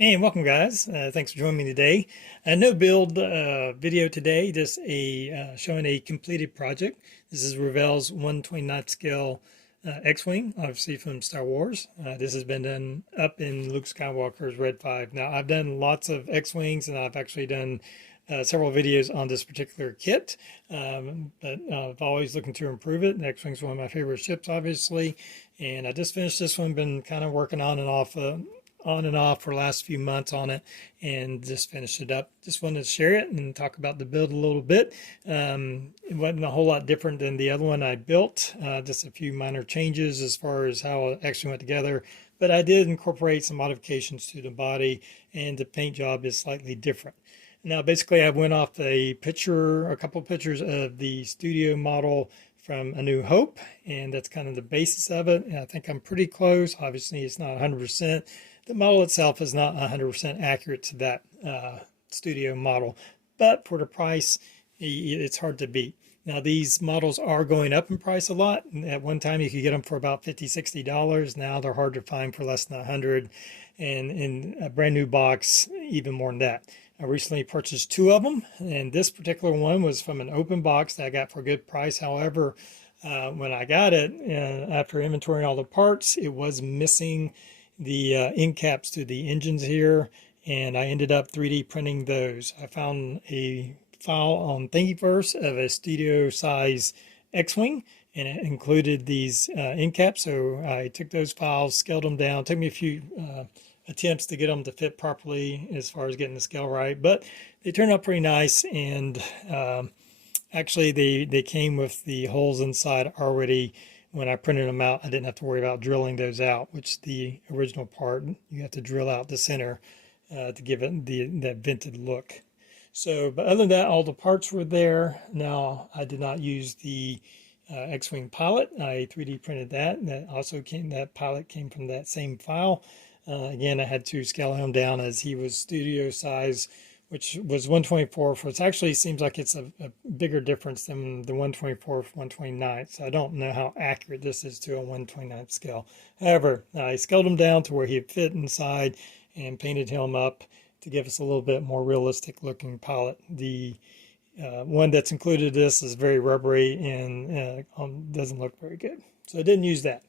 Hey, and welcome guys. Thanks for joining me today. No build video today, just showing a completed project. This is Revell's 1/29th scale X-Wing, obviously from Star Wars. This has been done up in Luke Skywalker's Red 5. Now, I've done lots of X-Wings, and I've actually done several videos on this particular kit, but I've always looking to improve it. The X-Wing's one of my favorite ships, obviously, and I just finished this one. Been kind of working on and off for the last few months on it, and just finished it up. Just wanted to share it and talk about the build a little bit. It wasn't a whole lot different than the other one I built, just a few minor changes as far as how it actually went together, but I did incorporate some modifications to the body, and the paint job is slightly different. Now, basically, I went off a couple pictures of the studio model from A New Hope, and that's kind of the basis of it. And I think I'm pretty close. Obviously, it's not 100%. The model itself is not 100% accurate to that studio model, but for the price, it's hard to beat. Now, these models are going up in price a lot. At one time, you could get them for about $50, $60. Now they're hard to find for less than 100, and in a brand new box, even more than that. I recently purchased two of them, and this particular one was from an open box that I got for a good price. However, when I got it, after inventorying all the parts, it was missing the end caps to the engines here, and I ended up 3D printing those. I found a file on Thingiverse of a studio size X-Wing, and it included these end caps, so I took those files, scaled them down. It took me a few attempts to get them to fit properly as far as getting the scale right, but they turned out pretty nice. And actually they came with the holes inside already. When I printed them out, I didn't have to worry about drilling those out, which the original part, you have to drill out the center to give it that vented look. So, but other than that, all the parts were there. Now, I did not use the X-Wing pilot. I 3D printed that, and that pilot came from that same file. Again, I had to scale him down as he was studio size, which was 1/24. So it actually seems like it's a bigger difference than the 1/24 1/29. So I don't know how accurate this is to a 1/29 scale. However, I scaled him down to where he fit inside and painted him up to give us a little bit more realistic looking palette. The one that's included this is very rubbery and doesn't look very good. So I didn't use that.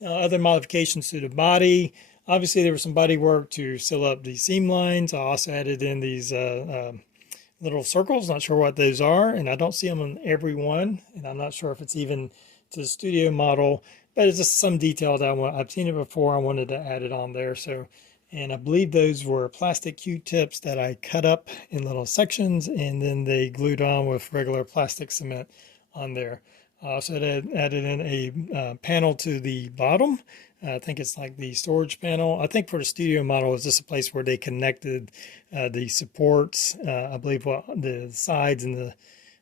Now, other modifications to the body. Obviously, there was some body work to seal up the seam lines. I also added in these little circles. Not sure what those are, and I don't see them on every one, and I'm not sure if it's even to the studio model, but it's just some detail that I've seen it before. I wanted to add it on there. So, and I believe those were plastic Q-tips that I cut up in little sections, and then they glued on with regular plastic cement on there. So I added in a panel to the bottom. I think it's like the storage panel. I think for the studio model, it's just a place where they connected the supports. I believe the sides and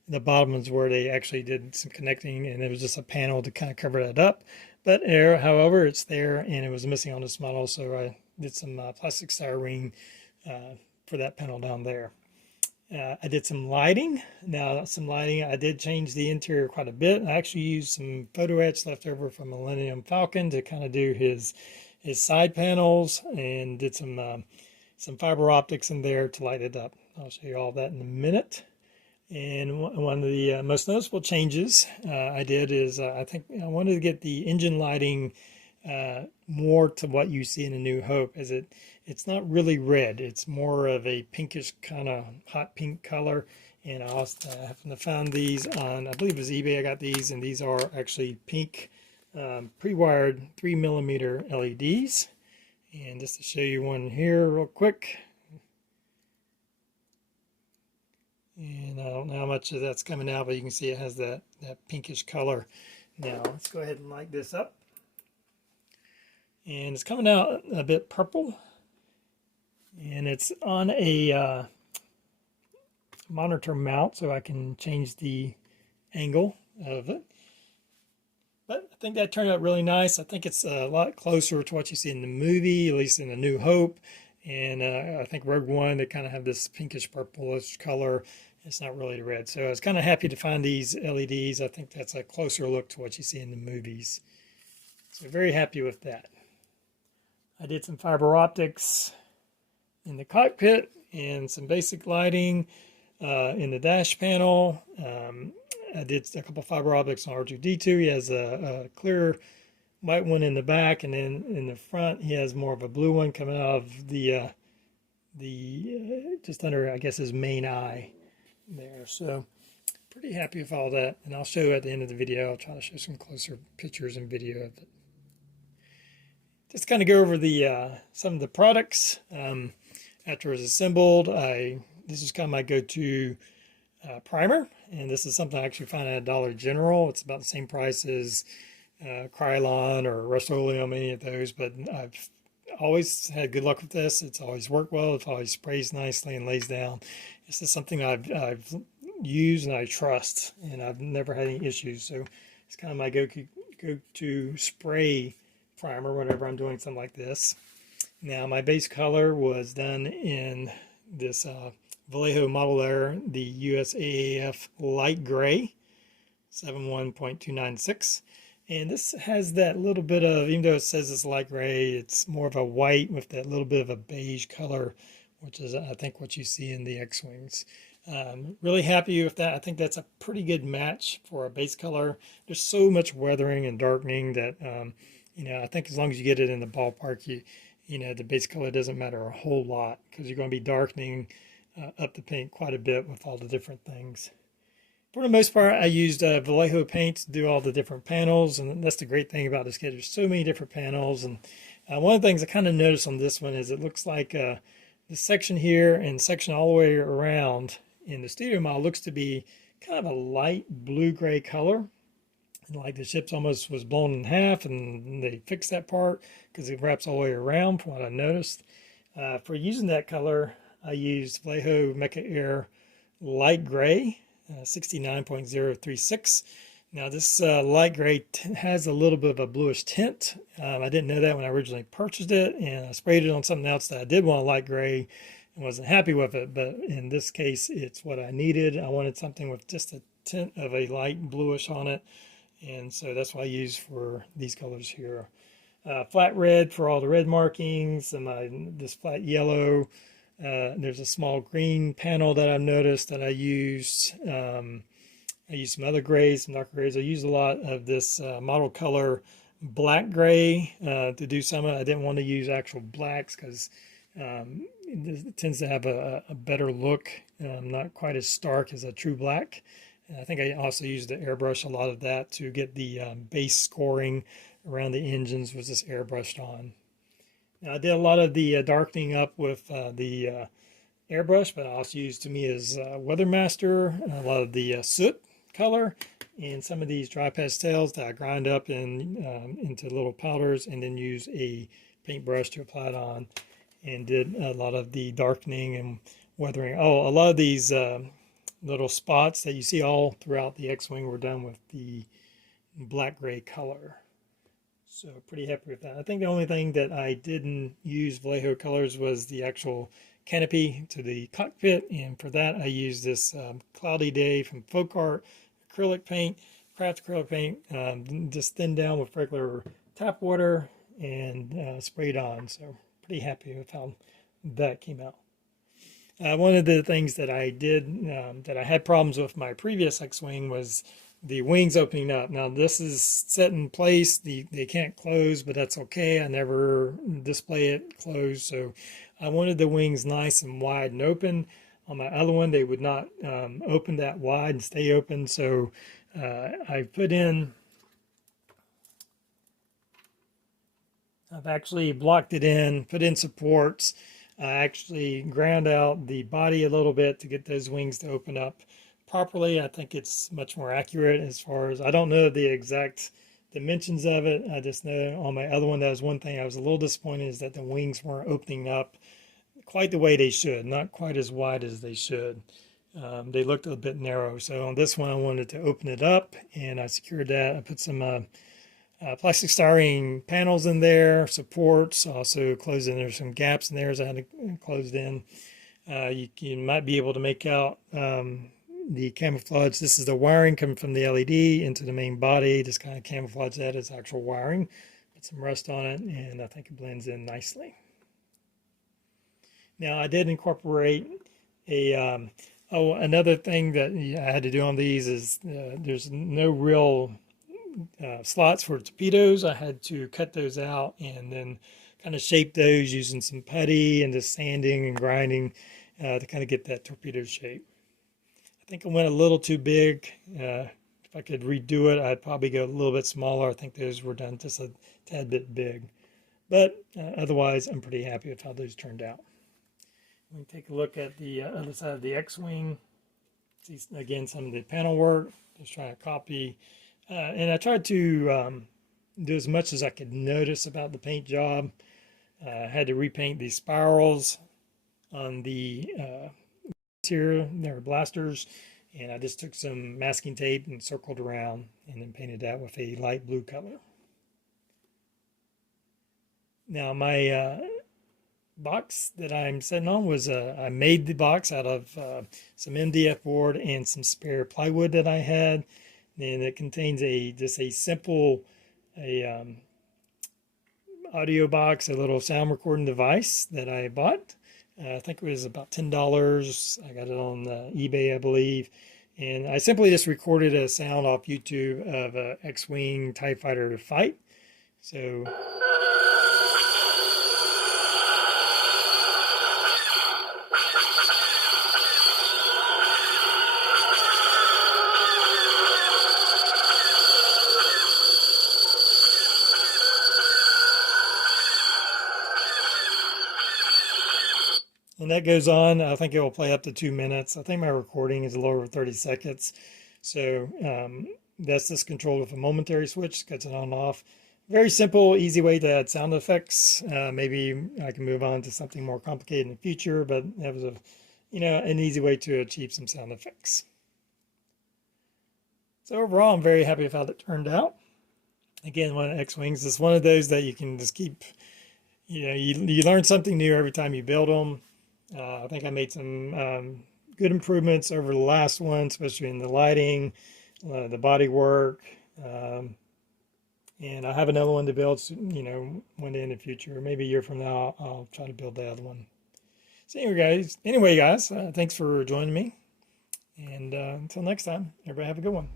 the bottom is where they actually did some connecting, and it was just a panel to kind of cover that up. But however, it's there, and it was missing on this model, so I did some plastic styrene for that panel down there. I did some lighting. Now, I did change the interior quite a bit. I actually used some photo etch left over from Millennium Falcon to kind of do his side panels, and did some fiber optics in there to light it up. I'll show you all that in a minute. And one of the most noticeable changes I did is I think I wanted to get the engine lighting more to what you see in A New Hope, as it's not really red. It's more of a pinkish kind of hot pink color. And I also happened to find these on, I believe it was eBay. I got these, and these are actually pink pre-wired 3mm LEDs. And just to show you one here real quick. And I don't know how much of that's coming out, but you can see it has that pinkish color. Now, let's go ahead and light this up. And it's coming out a bit purple, and it's on a monitor mount, so I can change the angle of it. But I think that turned out really nice. I think it's a lot closer to what you see in the movie, at least in A New Hope. And I think Rogue One, they kind of have this pinkish purplish color. It's not really red. So I was kind of happy to find these LEDs. I think that's a closer look to what you see in the movies. So very happy with that. I did some fiber optics in the cockpit and some basic lighting in the dash panel. I did a couple fiber optics on R2-D2. He has a clear white one in the back, and then in the front he has more of a blue one coming out of the just under, I guess, his main eye there. So pretty happy with all that, and I'll show you at the end of the video. I'll try to show some closer pictures and video of it. Just kind of go over the some of the products after it's assembled. This is kind of my go-to primer, and this is something I actually find at Dollar General. It's about the same price as Krylon or Rust-Oleum, any of those, but I've always had good luck with this. It's always worked well. It always sprays nicely and lays down. This is something I've used and I trust, and I've never had any issues. So it's kind of my go-to spray primer whenever I'm doing something like this. Now, my base color was done in this Vallejo Model Air, the USAAF Light Gray, 71.296. And this has that little bit of, even though it says it's light gray, it's more of a white with that little bit of a beige color, which is, I think, what you see in the X-Wings. Really happy with that. I think that's a pretty good match for a base color. There's so much weathering and darkening that, I think as long as you get it in the ballpark, the base color doesn't matter a whole lot, because you're going to be darkening up the paint quite a bit with all the different things. For the most part, I used Vallejo paint to do all the different panels, and that's the great thing about this kit. There's so many different panels, and one of the things I kind of noticed on this one is it looks like this section here and section all the way around in the studio model looks to be kind of a light blue-gray color. And like the ship's almost was blown in half, and they fixed that part because it wraps all the way around from what I noticed. For using that color, I used Vallejo Mecha Air Light Gray, 69.036. Now this light gray has a little bit of a bluish tint. I didn't know that when I originally purchased it, and I sprayed it on something else that I did want a light gray and wasn't happy with it, but in this case it's what I needed. I wanted something with just a tint of a light bluish on it, and so that's what I use for these colors here. Flat red for all the red markings, and this flat yellow. There's a small green panel that I've noticed that I used. I used some other grays, some darker grays. I used a lot of this model color black gray to do some of it. I didn't want to use actual blacks because it tends to have a better look, not quite as stark as a true black. And I think I also used the airbrush, a lot of that, to get the base scoring around the engines was just airbrushed on. Now, I did a lot of the darkening up with the airbrush, but I also used, to me, as Weathermaster, a lot of the soot color, and some of these dry pastels that I grind up into little powders and then use a paintbrush to apply it on, and did a lot of the darkening and weathering. Oh, a lot of these little spots that you see all throughout the X-Wing were done with the black-gray color. So pretty happy with that. I think the only thing that I didn't use Vallejo colors was the actual canopy to the cockpit, and for that I used this Cloudy Day from Folk Art acrylic paint, craft acrylic paint, just thinned down with regular tap water and sprayed on. So pretty happy with how that came out. One of the things that I did that I had problems with my previous X-Wing was the wings opening up. Now this is set in place. They can't close, but that's okay. I never display it closed, so I wanted the wings nice and wide and open. On my other one, they would not open that wide and stay open, so I've actually blocked it in, put in supports. I actually ground out the body a little bit to get those wings to open up properly. I think it's much more accurate as far as, I don't know the exact dimensions of it. I just know on my other one, that was one thing I was a little disappointed, is that the wings weren't opening up quite the way they should, not quite as wide as they should. They looked a bit narrow. So on this one, I wanted to open it up, and I secured that. I put some plastic styrene panels in there, supports, also closed in. There's some gaps in there, so I had to close in. You might be able to make out the camouflage. This is the wiring coming from the LED into the main body. Just kind of camouflage that as actual wiring. Put some rust on it, and I think it blends in nicely. Now I did incorporate a another thing that I had to do on these is there's no real slots for torpedoes. I had to cut those out and then kind of shape those using some putty and just sanding and grinding to kind of get that torpedo shape. I think I went a little too big. If I could redo it, I'd probably go a little bit smaller. I think those were done just a tad bit big. But otherwise, I'm pretty happy with how those turned out. We can take a look at the other side of the X-Wing. See, again, some of the panel work. Just trying to copy. And I tried to do as much as I could notice about the paint job. I had to repaint these spirals on the here. They were blasters. And I just took some masking tape and circled around and then painted that with a light blue color. Now my box that I'm setting on was I made the box out of some MDF board and some spare plywood that I had, and it contains just a simple audio box, a little sound recording device that I bought. I think it was about $10. I got it on eBay, I believe. And I simply just recorded a sound off YouTube of a X-Wing TIE fighter fight. So and that goes on. I think it will play up to 2 minutes. I think my recording is a little over 30 seconds. So that's just controlled with a momentary switch, cuts it on and off. Very simple, easy way to add sound effects. Maybe I can move on to something more complicated in the future, but that was an easy way to achieve some sound effects. So overall, I'm very happy with how that turned out. Again, one of X-Wings is one of those that you can just keep, you learn something new every time you build them. I think I made some good improvements over the last one, especially in the lighting, the body work, and I have another one to build, one day in the future. Maybe a year from now, I'll try to build the other one. So anyway, guys, thanks for joining me, and until next time, everybody have a good one.